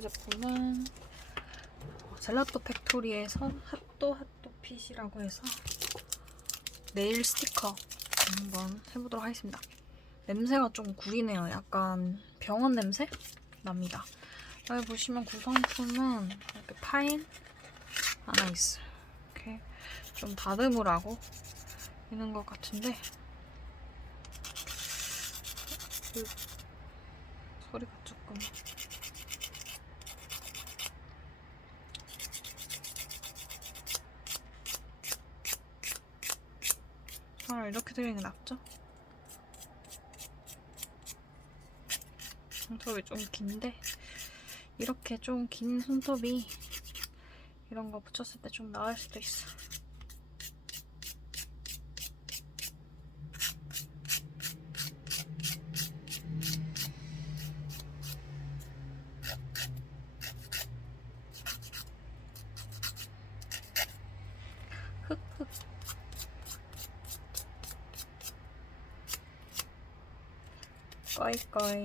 이번 제품은 젤라또 팩토리에서 핫도 핫도 핏이라고 해서 네일 스티커 한번 해보도록 하겠습니다. 냄새가 좀 구리네요. 약간 병원 냄새 납니다. 여기 보시면 구성품은 이렇게 파인 하나 있어요. 이렇게 좀 다듬으라고 있는 것 같은데 그 소리가 조금 아 이렇게 들리는 게 낫죠? 손톱이 좀 긴데 이렇게 좀 긴 손톱이 이런 거 붙였을 때 좀 나을 수도 있어. 흑흑. 꺼이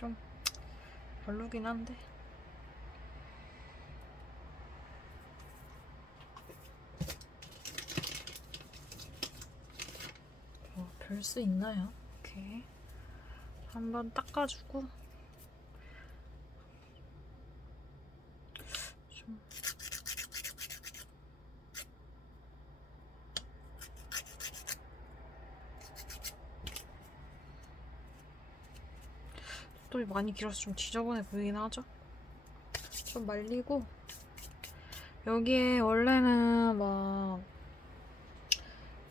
좀 별로긴 한데. 어, 별수 있나요? 이렇게 한번 닦아주고 좀 손톱이 많이 길어서 좀 지저분해 보이긴 하죠? 좀 말리고. 여기에 원래는 막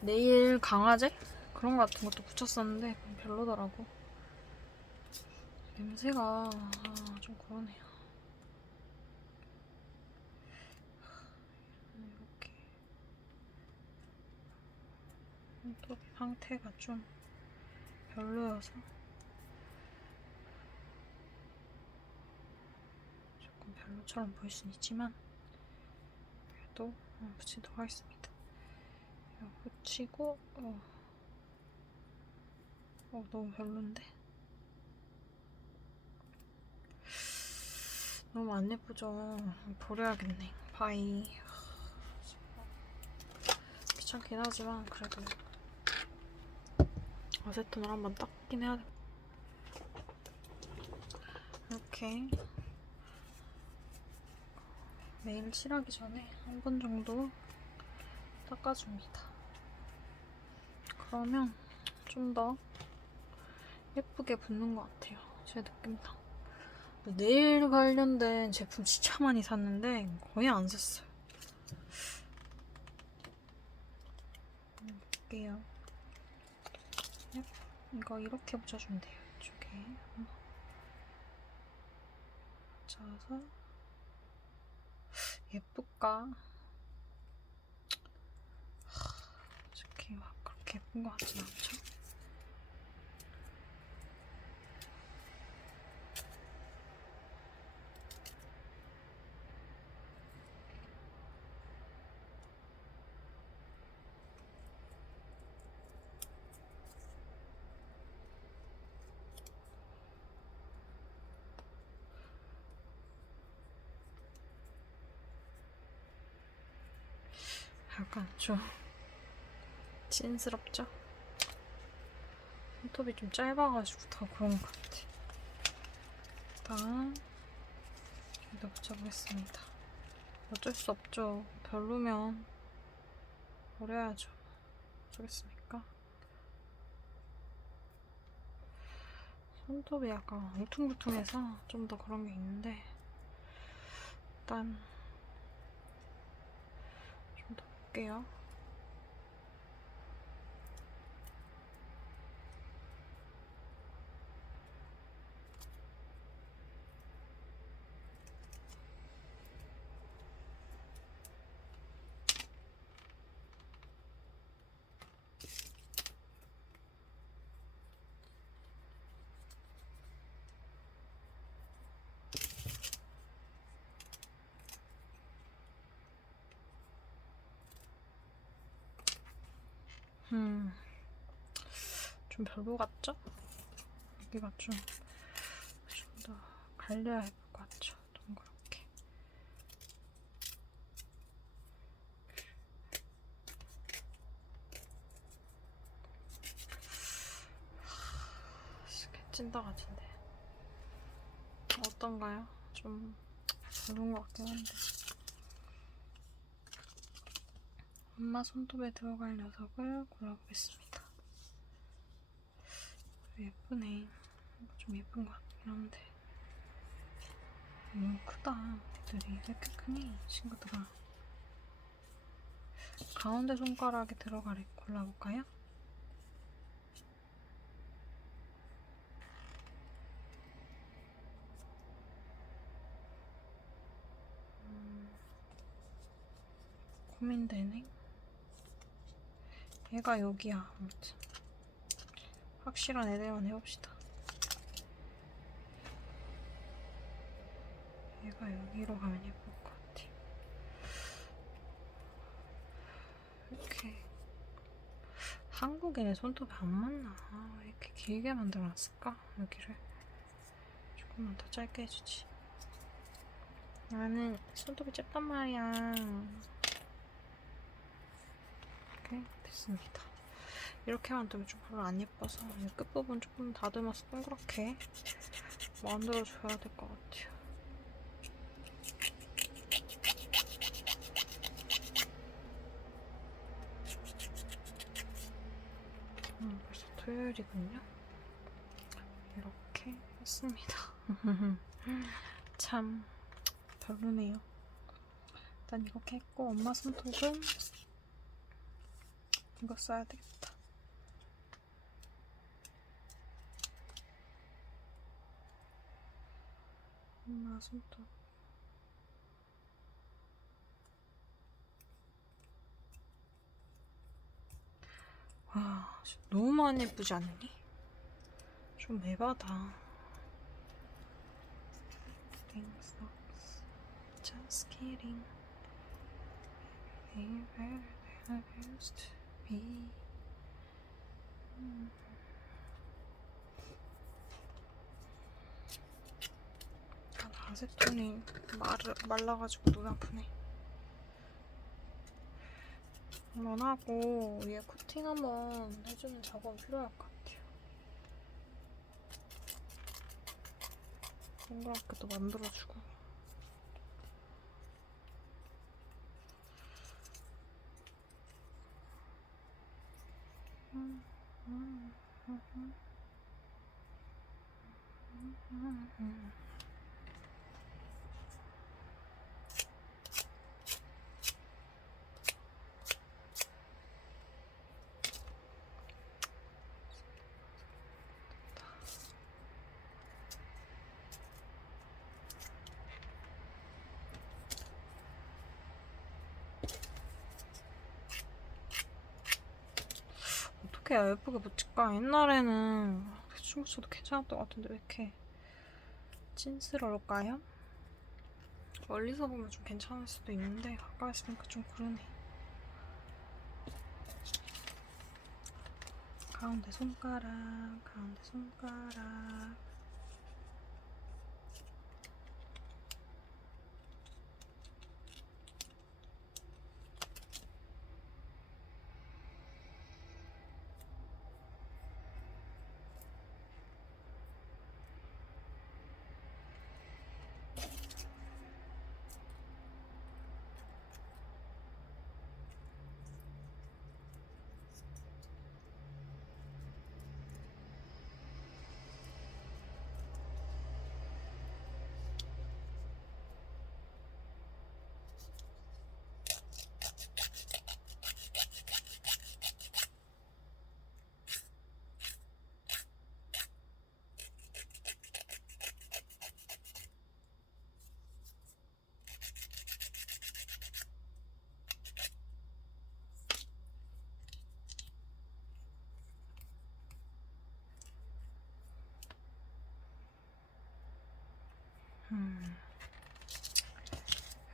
네일 강화제? 그런 거 같은 것도 붙였었는데 별로더라고. 냄새가 아, 좀 그러네요. 이렇게. 손톱 상태가 좀 별로여서 조금 별로처럼 보일 수는 있지만 그래도 어, 붙이도록 하겠습니다. 이거 붙이고 어, 어 너무 별론데 너무 안 예쁘죠? 버려야겠네. 바이. 귀찮긴 하지만 그래도 어세톤을 한번 닦긴 해야 돼. 이렇게 네일 칠하기 전에 한 번 정도 닦아줍니다. 그러면 좀 더 예쁘게 붙는 것 같아요. 제 느낌상. 네일 관련된 제품 진짜 많이 샀는데 거의 안 샀어요. 음, 볼게요. 넵. 이거 이렇게 붙여주면 돼요. 이쪽에. 붙여서 예쁠까? 솔직히 막 그렇게 예쁜 것 같진 않죠? 약간 좀 찐스럽죠? 손톱이 좀 짧아가지고 더 그런 것 같아. 일단 여기다 붙여보겠습니다. 어쩔 수 없죠. 별로면 버려야죠. 어쩌겠습니까? 손톱이 약간 울퉁불퉁해서 좀 더 그런 게 있는데 일단 좀 더 볼게요. 음, 좀 별로 같죠? 여기가 좀, 좀 더 갈려야 할 것 같죠? 동그랗게. 찐다 같은데. 어떤가요? 좀 별로인 것 같긴 한데. 엄마 손톱에 들어갈 녀석을 골라보겠습니다. 예쁘네. 좀 예쁜 것 같긴 한데. 너무 크다. 애들이 왜 이렇게 크니? 친구들아. 가운데 손가락에 들어갈 애 골라볼까요? 음, 고민되네. 얘가 여기야. 아무튼 확실한 애들만 해봅시다. 얘가 여기로 가면 예쁠 것 같아. 이렇게 한국인의 손톱이 안 맞나? 아, 왜 이렇게 길게 만들어놨을까? 여기를 조금만 더 짧게 해주지. 나는 손톱이 짧단 말이야. 이렇게 됐습니다. 이렇게 만들면 좀 별로 안 예뻐서 이 끝부분 조금 다듬어서 동그랗게 만들어줘야 될 것 같아요. 음, 벌써 토요일이군요. 이렇게 했습니다. 참 별로네요. 일단 이렇게 했고 엄마 손톱은 이거 써야 되겠다. 엄마 손톱. 와, 너무 많이 예쁘지 않니? 좀 I used 음. 아, 아세톤이 말, 말라가지고 눈 아프네. 그만하고 위에 코팅 한번 해주는 작업이 필요할 것 같아요. 동그랗게 또 만들어주고. Mm-hmm. mm-hmm. mm-hmm. 해야 예쁘게 붙일까? 옛날에는 대충 붙여도 괜찮았던 것 같은데 왜 이렇게 찐스러울까요? 멀리서 보면 좀 괜찮을 수도 있는데 가까이 있으니까 좀 그러네. 가운데 손가락, 가운데 손가락.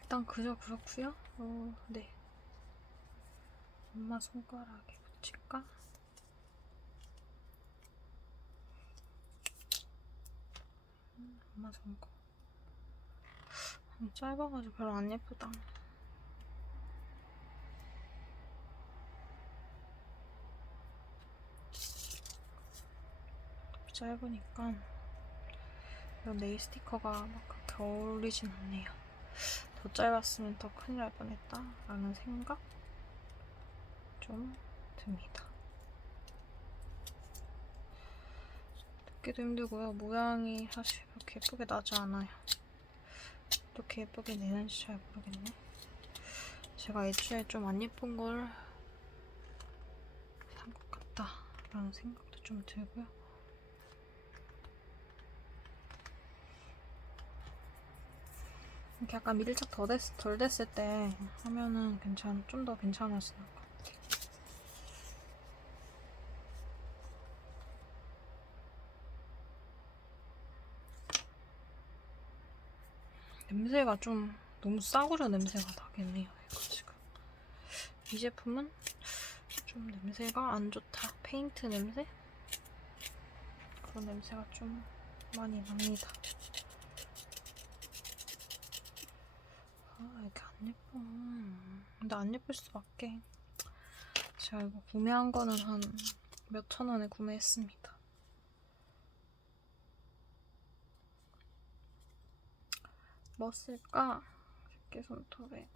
일단 그저 그렇고요. 어, 네. 엄마 손가락에 붙일까? 음, 엄마 손가락. 음, 짧아가지고 별로 안 예쁘다. 짧으니까 이런 네일 스티커가 막 어울리진 않네요. 더 짧았으면 더 큰일 날 뻔했다 라는 생각 좀 듭니다. 듣기도 힘들고요. 모양이 사실 그렇게 예쁘게 나지 않아요. 어떻게 예쁘게 내는지 잘 모르겠네. 제가 애초에 좀 안 예쁜 걸 산 것 같다 라는 생각도 좀 들고요. 이렇게 약간 밀착 더 됐, 덜 됐을 때 하면은 괜찮, 좀 더 괜찮아지는 것 같아요. 냄새가 좀 너무 싸구려 냄새가 나겠네요. 이거 지금. 이 제품은 좀 냄새가 안 좋다. 페인트 냄새? 그런 냄새가 좀 많이 납니다. 아, 이렇게 안 예뻐. 근데 안 예쁠 수밖에. 제가 이거 구매한 거는 한 몇 천 원에 구매했습니다. 뭐 쓸까? 새끼 손톱에.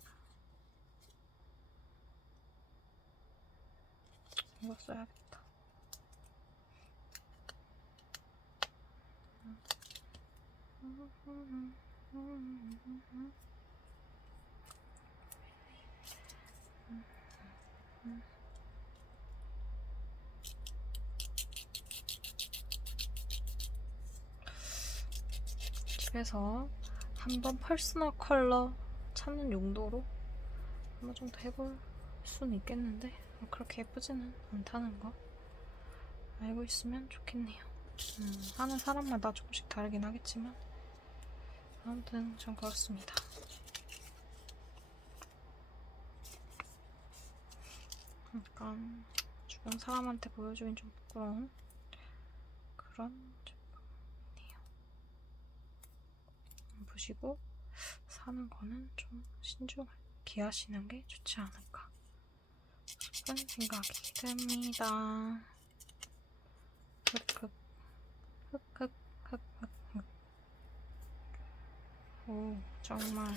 이거 써야겠다. 집에서 한번 퍼스널 컬러 찾는 용도로 한번 좀 더 해볼 수는 있겠는데 뭐 그렇게 예쁘지는 않다는 거 알고 있으면 좋겠네요. 음, 하는 사람마다 조금씩 다르긴 하겠지만 아무튼 전 그렇습니다. 약간 주변 사람한테 보여주긴 좀 부끄러운 그런 제품이네요. 보시고 사는 거는 좀 신중하게 하시는 게 좋지 않을까 그런 생각이 듭니다. 흑흑 흑흑 흑흑 흑. 오 정말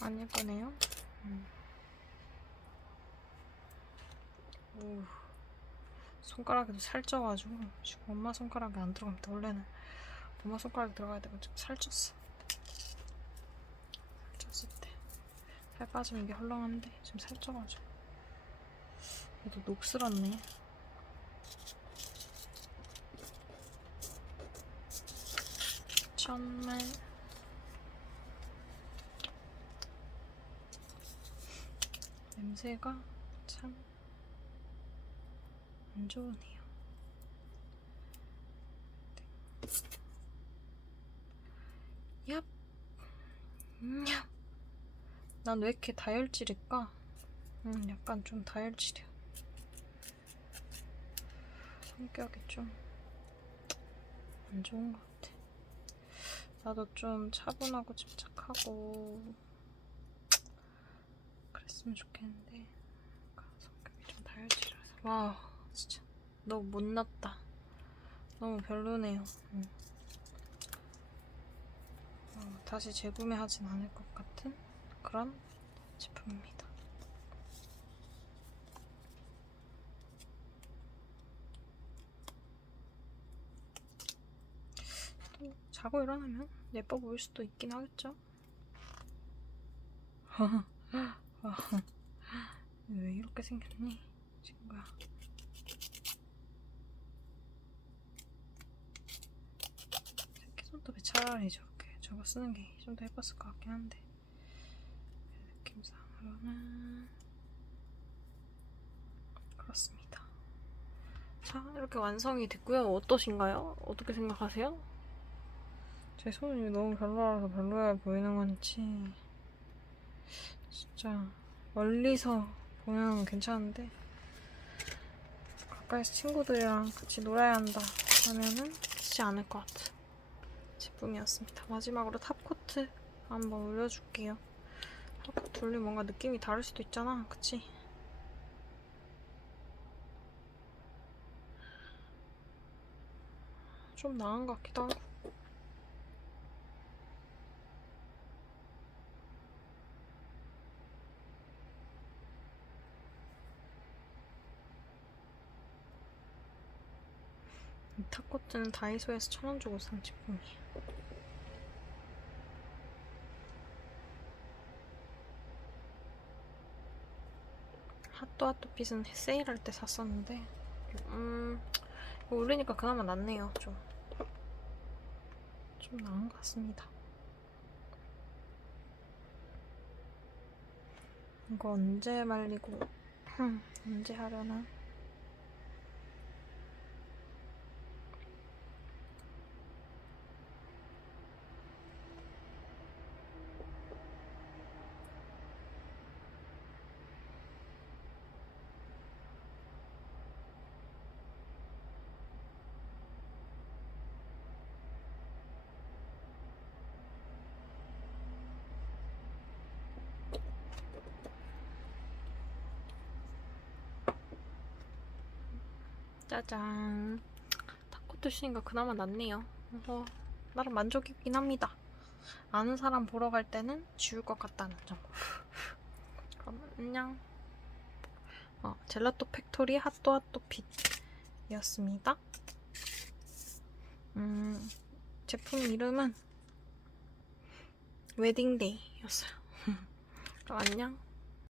안 예쁘네요. 음. 오 손가락에도 살쪄가지고 지금 엄마 손가락에 안 들어갑니다. 원래는 엄마 손가락에 들어가야 되고 지금 살쪘어. 살쪘을 때. 살 빠지면 이게 헐렁한데 지금 살쪄가지고. 얘도 녹슬었네. 정말 냄새가 참 안 좋으네요. 얍. 음, 얍. 난 왜 이렇게 다혈질일까? 음, 약간 좀 다혈질이야. 성격이 좀 안 좋은 것 같아. 나도 좀 차분하고 침착하고 그랬으면 좋겠는데 성격이 좀 다혈질이라서 와 진짜 너무 못났다. 너무 별로네요. 음. 어, 다시 재구매하진 않을 것 같은 그런 제품입니다. 또 자고 일어나면 예뻐 보일 수도 있긴 하겠죠? 왜 이렇게 생겼니? 친구야. 새끼 손톱에 차라리 저렇게 저거 쓰는 게 좀 더 예뻤을 것 같긴 한데 느낌상으로는 그렇습니다. 자 이렇게 완성이 됐고요. 어떠신가요? 어떻게 생각하세요? 제 손이 너무 별로라서 별로야 보이는 건지 진짜 멀리서 보면 괜찮은데 가까이서 친구들이랑 같이 놀아야 한다 하면은 쉽지 않을 것 같은 제품이었습니다. 마지막으로 탑코트 한번 올려줄게요. 탑코트 올리면 뭔가 느낌이 다를 수도 있잖아, 그치? 좀 나은 것 같기도 하고. 이 탑코트는 다이소에서 천 원 주고 산 제품이에요. 핫도핫도핏은 세일할 때 샀었는데 음 올리니까 그나마 낫네요 좀. 좀 나은 것 같습니다. 이거 언제 말리고 언제 하려나? 짜잔. 타코트 쓰니까 그나마 낫네요. 그래서 나름 만족이긴 합니다. 아는 사람 보러 갈 때는 지울 것 같다는 점. 그럼 안녕. 어, 젤라또 팩토리 핫도 핫도 핏이었습니다. 음, 제품 이름은 웨딩데이였어요. 그럼 안녕.